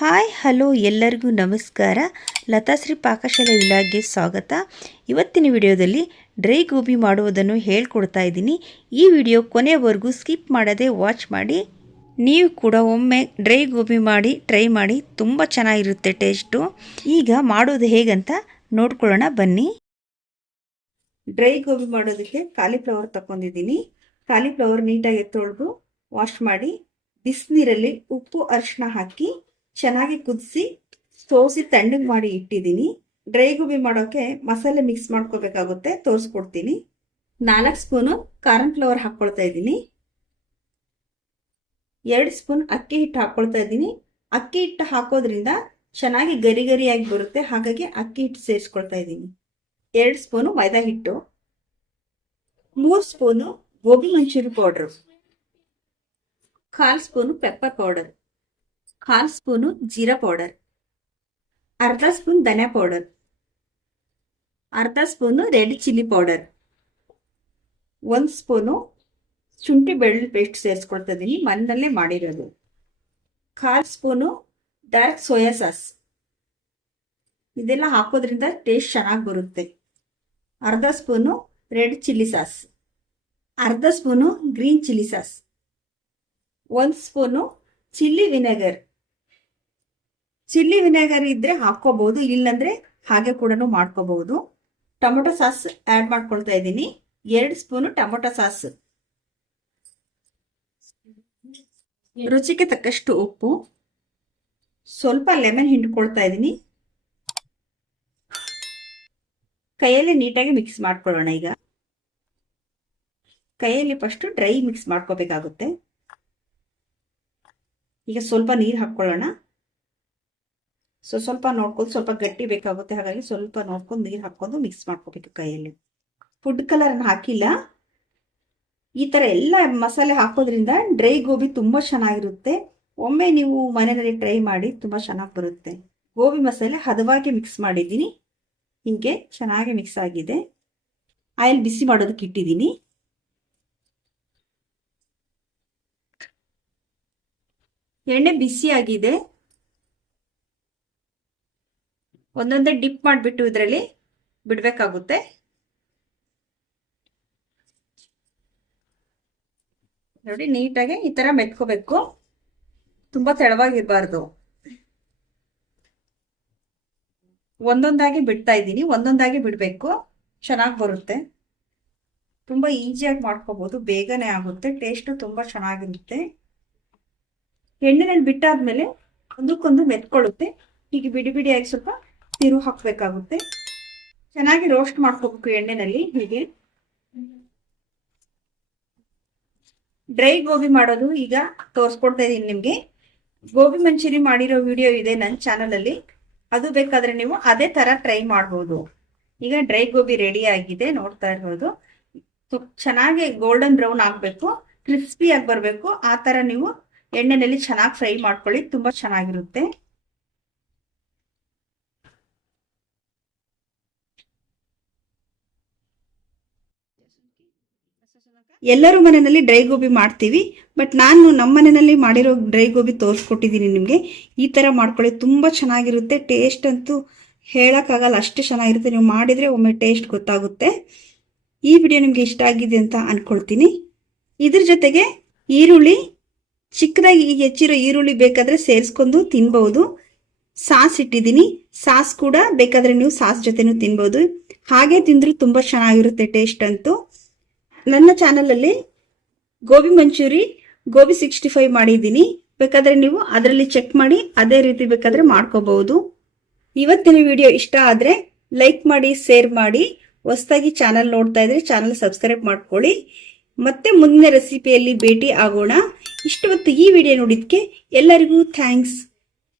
Hi, hello ಎಲ್ಲರಿಗೂ ನಮಸ್ಕಾರ. ಲತಾಶ್ರೀ ಪಾಕಶಾಲೆ ಇಲಾಖೆ ಸ್ವಾಗತ. ಇವತ್ತಿನ ವಿಡಿಯೋದಲ್ಲಿ ಡ್ರೈ ಗೋಬಿ ಮಾಡುವುದನ್ನು ಹೇಳ್ಕೊಡ್ತಾ ಇದ್ದೀನಿ. ಈ ವಿಡಿಯೋ ಕೊನೆಯವರೆಗೂ ಸ್ಕಿಪ್ ಮಾಡದೆ ವಾಚ್ ಮಾಡಿ. ನೀವು ಕೂಡ ಒಮ್ಮೆ ಡ್ರೈ ಗೋಬಿ ಮಾಡಿ, ಟ್ರೈ ಮಾಡಿ, ತುಂಬ ಚೆನ್ನಾಗಿರುತ್ತೆ ಟೇಸ್ಟು. ಈಗ ಮಾಡೋದು ಹೇಗಂತ ನೋಡ್ಕೊಳ್ಳೋಣ, ಬನ್ನಿ. ಡ್ರೈ ಗೋಬಿ ಮಾಡೋದಕ್ಕೆ ಕಾಲಿಫ್ಲವರ್ ತಗೊಂಡಿದ್ದೀನಿ ಕಾಲಿಫ್ಲವರ್ ನೀಟಾಗಿ ತೊಳೆದು ವಾಶ್ ಮಾಡಿ, ಬಿಸಿನೀರಲ್ಲಿ ಉಪ್ಪು ಅರಿಶಿನ ಹಾಕಿ ಚೆನ್ನಾಗಿ ಕುದಿಸಿ, ಸೋಸಿ ತಣ್ಣಗೆ ಮಾಡಿ ಇಟ್ಟಿದ್ದೀನಿ. ಡ್ರೈ ಗೋಬಿ ಮಾಡೋಕೆ ಮಸಾಲೆ ಮಿಕ್ಸ್ ಮಾಡ್ಕೋಬೇಕಾಗುತ್ತೆ, ತೋರಿಸ್ಕೊಡ್ತೀನಿ. ನಾಲ್ಕು ಸ್ಪೂನು ಕಾರನ್ ಫ್ಲವರ್ ಹಾಕ್ಕೊಳ್ತಾ ಇದ್ದೀನಿ. ಎರಡು ಸ್ಪೂನ್ ಅಕ್ಕಿ ಹಿಟ್ಟು ಹಾಕ್ಕೊಳ್ತಾ ಇದ್ದೀನಿ. ಅಕ್ಕಿ ಹಿಟ್ಟು ಹಾಕೋದ್ರಿಂದ ಚೆನ್ನಾಗಿ ಗರಿ ಗರಿಯಾಗಿ ಬರುತ್ತೆ, ಹಾಗಾಗಿ ಅಕ್ಕಿ ಹಿಟ್ಟು ಸೇರಿಸ್ಕೊಳ್ತಾ ಇದ್ದೀನಿ. ಎರಡು ಸ್ಪೂನು ಮೈದಾ ಹಿಟ್ಟು. ಮೂರು ಸ್ಪೂನು ಗೋಬಿ ಮಂಚೂರಿ ಪೌಡ್ರು ಕಾಲು ಸ್ಪೂನು ಪೆಪ್ಪರ್ ಪೌಡರ್ ಕಾಲು ಸ್ಪೂನು ಜೀರಾ ಪೌಡರ್, ಅರ್ಧ ಸ್ಪೂನ್ ಧನಿಯಾ ಪೌಡರ್, ಅರ್ಧ ಸ್ಪೂನು ರೆಡ್ ಚಿಲ್ಲಿ ಪೌಡರ್, ಒಂದು ಸ್ಪೂನು ಶುಂಠಿ ಬೆಳ್ಳುಳ್ಳಿ ಪೇಸ್ಟ್ ಸೇರಿಸ್ಕೊಳ್ತಾ ಇದ್ದೀನಿ ಮನೆಯಲ್ಲೇ ಮಾಡಿರೋದು. ಕಾಲು ಸ್ಪೂನು ಡಾರ್ಕ್ ಸೋಯಾ ಸಾಸ್, ಇದೆಲ್ಲ ಹಾಕೋದ್ರಿಂದ ಟೇಸ್ಟ್ ಚೆನ್ನಾಗಿ ಬರುತ್ತೆ. ಅರ್ಧ ಸ್ಪೂನು ರೆಡ್ ಚಿಲ್ಲಿ ಸಾಸ್, ಅರ್ಧ ಸ್ಪೂನು ಗ್ರೀನ್ ಚಿಲ್ಲಿ ಸಾಸ್, ಒಂದು spoon chilli vinegar chilli vinegar ಇದ್ರೆ ಹಾಕೋಬಹುದು ಇಲ್ಲಂದ್ರೆ ಹಾಗೆ ಕೂಡ ಮಾಡ್ಕೋಬಹುದು ಟೊಮೊಟೊ ಸಾಸ್ ಆ್ಯಡ್ ಮಾಡ್ಕೊಳ್ತಾ ಇದ್ದೀನಿ. ಎರಡು ಸ್ಪೂನು ಟೊಮೊಟೊ ಸಾಸ್. ರುಚಿಗೆ ತಕ್ಕಷ್ಟು ಉಪ್ಪು. ಸ್ವಲ್ಪ ಲೆಮನ್ ಹಿಂಡ್ಕೊಳ್ತಾ ಇದ್ದೀನಿ. ಕೈಯಲ್ಲಿ ನೀಟಾಗಿ ಮಿಕ್ಸ್ ಮಾಡ್ಕೊಳ್ಳೋಣ ಈಗ. ಕೈಯಲ್ಲಿ ಫಸ್ಟ್ ಡ್ರೈ ಮಿಕ್ಸ್ ಮಾಡ್ಕೋಬೇಕಾಗುತ್ತೆ. ಈಗ ಸ್ವಲ್ಪ ನೀರು ಹಾಕ್ಕೊಳ್ಳೋಣ. ಸೊ ಸ್ವಲ್ಪ ನೋಡ್ಕೊಂಡು ಸ್ವಲ್ಪ ಗಟ್ಟಿ ಬೇಕಾಗುತ್ತೆ. ಹಾಗಾಗಿ ಸ್ವಲ್ಪ ನೋಡ್ಕೊಂಡು ನೀರು ಹಾಕ್ಕೊಂಡು ಮಿಕ್ಸ್ ಮಾಡ್ಕೋಬೇಕು ಕೈಯಲ್ಲಿ. ಫುಡ್ ಕಲರ್ನ ಹಾಕಿಲ್ಲ. ಈ ಥರ ಎಲ್ಲ ಮಸಾಲೆ ಹಾಕೋದ್ರಿಂದ ಡ್ರೈ ಗೋಬಿ ತುಂಬ ಚೆನ್ನಾಗಿರುತ್ತೆ. ಒಮ್ಮೆ ನೀವು ಮನೆಯಲ್ಲಿ ಟ್ರೈ ಮಾಡಿ ತುಂಬ ಚೆನ್ನಾಗಿ ಬರುತ್ತೆ. ಗೋಬಿ ಮಸಾಲೆ ಹದವಾಗಿ ಮಿಕ್ಸ್ ಮಾಡಿದ್ದೀನಿ. ಹೀಗೆ ಚೆನ್ನಾಗಿ ಮಿಕ್ಸ್ ಆಗಿದೆ. ಆಯಿಲ್ ಬಿಸಿ ಮಾಡೋದಕ್ಕೆ ಇಟ್ಟಿದ್ದೀನಿ. ಎಣ್ಣೆ ಬಿಸಿ ಆಗಿದೆ. ಒಂದೊಂದೇ ಡಿಪ್ ಮಾಡಿಬಿಟ್ಟು ಇದರಲ್ಲಿ ಬಿಡಬೇಕಾಗುತ್ತೆ. ನೋಡಿ, ನೀಟಾಗಿ ಈ ಥರ ಮೆತ್ಕೋಬೇಕು. ತುಂಬ ತೆಳವಾಗಿರಬಾರ್ದು. ಒಂದೊಂದಾಗಿ ಬಿಡ್ತಾ ಇದ್ದೀನಿ. ಒಂದೊಂದಾಗಿ ಬಿಡಬೇಕು. ಚೆನ್ನಾಗಿ ಬರುತ್ತೆ. ತುಂಬ ಈಸಿಯಾಗಿ ಮಾಡ್ಕೋಬೋದು. ಬೇಗನೆ ಆಗುತ್ತೆ. ಟೇಸ್ಟು ತುಂಬ ಚೆನ್ನಾಗಿರುತ್ತೆ. ಎಣ್ಣೆನಲ್ಲಿ ಬಿಟ್ಟಾದ್ಮೇಲೆ ಒಂದಕ್ಕೊಂದು ಮೆತ್ಕೊಳ್ಳುತ್ತೆ. ಹೀಗೆ ಬಿಡಿ ಬಿಡಿಯಾಗಿ ಸ್ವಲ್ಪ ತಿರು ಹಾಕಬೇಕಾಗುತ್ತೆ. ಚೆನ್ನಾಗಿ ರೋಸ್ಟ್ ಮಾಡ್ಕೋಬೇಕು ಎಣ್ಣೆನಲ್ಲಿ, ಹೀಗೆ. ಡ್ರೈ ಗೋಬಿ ಮಾಡೋದು ಈಗ ತೋರಿಸ್ಕೊಡ್ತಾ ಇದ್ದೀನಿ ನಿಮಗೆ. ಗೋಬಿ ಮಂಚೂರಿ ಮಾಡಿರೋ ವಿಡಿಯೋ ಇದೆ ನನ್ನ ಚಾನಲಲ್ಲಿ. ಅದು ಬೇಕಾದ್ರೆ ನೀವು ಅದೇ ತರ ಟ್ರೈ ಮಾಡ್ಬೋದು. ಈಗ ಡ್ರೈ ಗೋಬಿ ರೆಡಿ ಆಗಿದೆ, ನೋಡ್ತಾ ಇರ್ಬೋದು ಚೆನ್ನಾಗಿ ಗೋಲ್ಡನ್ ಬ್ರೌನ್ ಆಗಬೇಕು ಕ್ರಿಸ್ಪಿ ಆಗಿ ಬರಬೇಕು. ಆ ಥರ ನೀವು ಎಣ್ಣೆನಲ್ಲಿ ಚೆನ್ನಾಗಿ ಫ್ರೈ ಮಾಡ್ಕೊಳ್ಳಿ, ತುಂಬ ಚೆನ್ನಾಗಿರುತ್ತೆ. ಎಲ್ಲರೂ ಮನೆಯಲ್ಲಿ ಡ್ರೈ ಗೋಬಿ ಮಾಡ್ತೀವಿ, ಬಟ್ ನಾನು ನಮ್ಮ ಮನೆಯಲ್ಲಿ ಮಾಡಿರೋ ಡ್ರೈ ಗೋಬಿ ತೋರಿಸ್ಕೊಟ್ಟಿದ್ದೀನಿ ನಿಮಗೆ. ಈ ಥರ ಮಾಡ್ಕೊಳ್ಳಿ, ತುಂಬ ಚೆನ್ನಾಗಿರುತ್ತೆ ಟೇಸ್ಟ್ ಅಂತೂ ಹೇಳೋಕ್ಕಾಗಲ್ಲ, ಅಷ್ಟು ಚೆನ್ನಾಗಿರುತ್ತೆ. ನೀವು ಮಾಡಿದರೆ ಒಮ್ಮೆ ಟೇಸ್ಟ್ ಗೊತ್ತಾಗುತ್ತೆ. ಈ ವಿಡಿಯೋ ನಿಮಗೆ ಇಷ್ಟ ಆಗಿದೆ ಅಂತ ಅಂದ್ಕೊಳ್ತೀನಿ ಇದ್ರ ಜೊತೆಗೆ ಈರುಳ್ಳಿ, ಚಿಕ್ಕದಾಗಿ ಹೆಚ್ಚಿರೋ ಈರುಳ್ಳಿ ಬೇಕಾದರೆ ಸೇರಿಸ್ಕೊಂಡು ತಿನ್ಬೋದು. ಸಾಸ್ ಇಟ್ಟಿದ್ದೀನಿ, ಸಾಸ್ ಕೂಡ ಬೇಕಾದರೆ ನೀವು ಸಾಸ್ ಜೊತೆನೂ ತಿನ್ಬೋದು. ಹಾಗೆ ತಿಂದರೂ ತುಂಬ ಚೆನ್ನಾಗಿರುತ್ತೆ ಟೇಸ್ಟ್ ಅಂತೂ. ನನ್ನ ಚಾನಲಲ್ಲಿ ಗೋಬಿ ಮಂಚೂರಿ ಗೋಬಿ ಸಿಕ್ಸ್ಟಿ ಫೈವ್ ಮಾಡಿದ್ದೀನಿ. ಬೇಕಾದರೆ ನೀವು ಅದರಲ್ಲಿ ಚೆಕ್ ಮಾಡಿ, ಅದೇ ರೀತಿ ಬೇಕಾದರೆ ಮಾಡ್ಕೋಬಹುದು. ಇವತ್ತಿನ ವಿಡಿಯೋ ಇಷ್ಟ ಆದರೆ ಲೈಕ್ ಮಾಡಿ, ಶೇರ್ ಮಾಡಿ. ಹೊಸದಾಗಿ ಚಾನಲ್ ನೋಡ್ತಾ ಇದ್ರೆ ಚಾನಲ್ ಸಬ್ಸ್ಕ್ರೈಬ್ ಮಾಡ್ಕೊಳ್ಳಿ. ಮತ್ತೆ ಮುಂದಿನ ರೆಸಿಪಿಯಲ್ಲಿ ಭೇಟಿ ಆಗೋಣ. ಇಷ್ಟು ಹೊತ್ತು ಈ ವಿಡಿಯೋ ನೋಡಿದ್ಕೆ ಎಲ್ಲರಿಗೂ ಥ್ಯಾಂಕ್ಸ್.